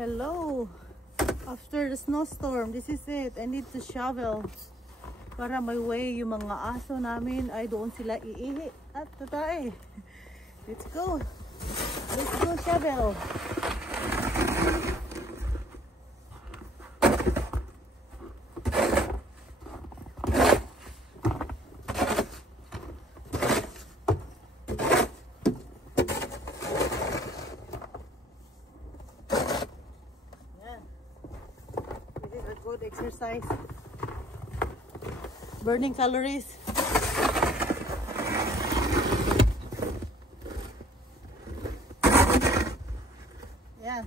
Hello. After the snowstorm, this is it. I need to shovel para may way yung mga aso namin ay doon sila iihi at tatay. Let's go. Let's go shovel. Good exercise, burning calories. Yan.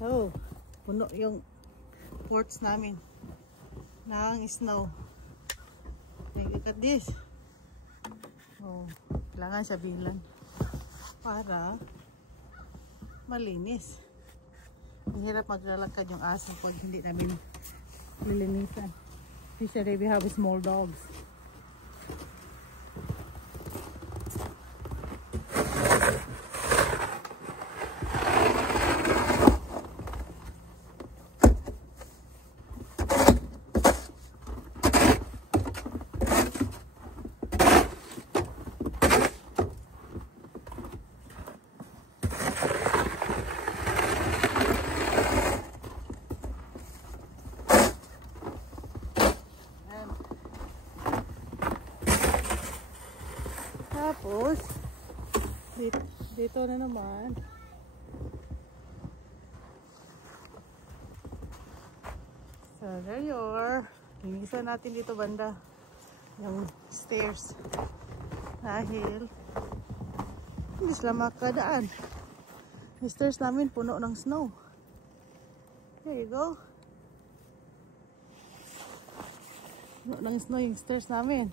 Oh, puno yung ports namin ng snow. Look at this. Oh, kailangan sabilan para malinis. Mahirap maglalakad yung aso pag hindi namin nilinisan. Especially we have small dogs. Tapos, dito na naman. So, there you are. Linisan natin dito banda. Yung stairs. Dahil, hindi sila makadaan. Yung stairs namin puno ng snow. There you go. Puno ng snow yung stairs namin.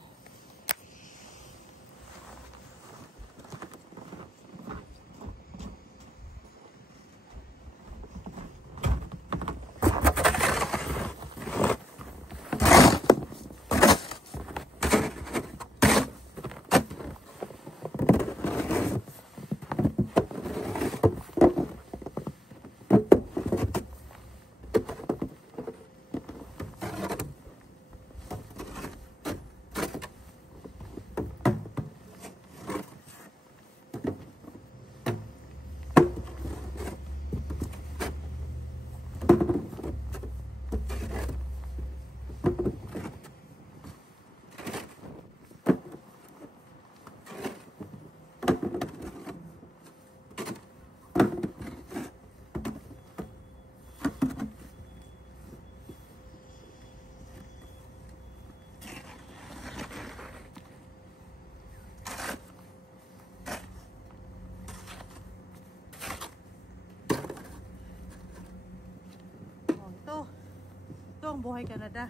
Ito ang buhay Canada.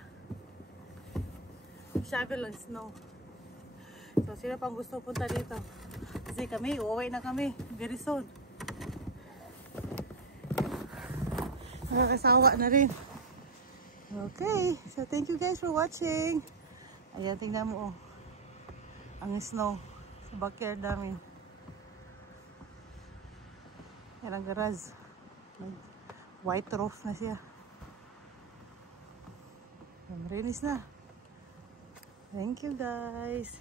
Shovel ang snow. So sila pang gusto punta dito. Kasi kami, uuwi na kami very soon. Nakakasawa na rin. Okay, so thank you guys for watching. Ayan, tingnan mo ang snow sa backyard namin. Yan ang garage. White roof na siya. Marinis na. Thank you guys.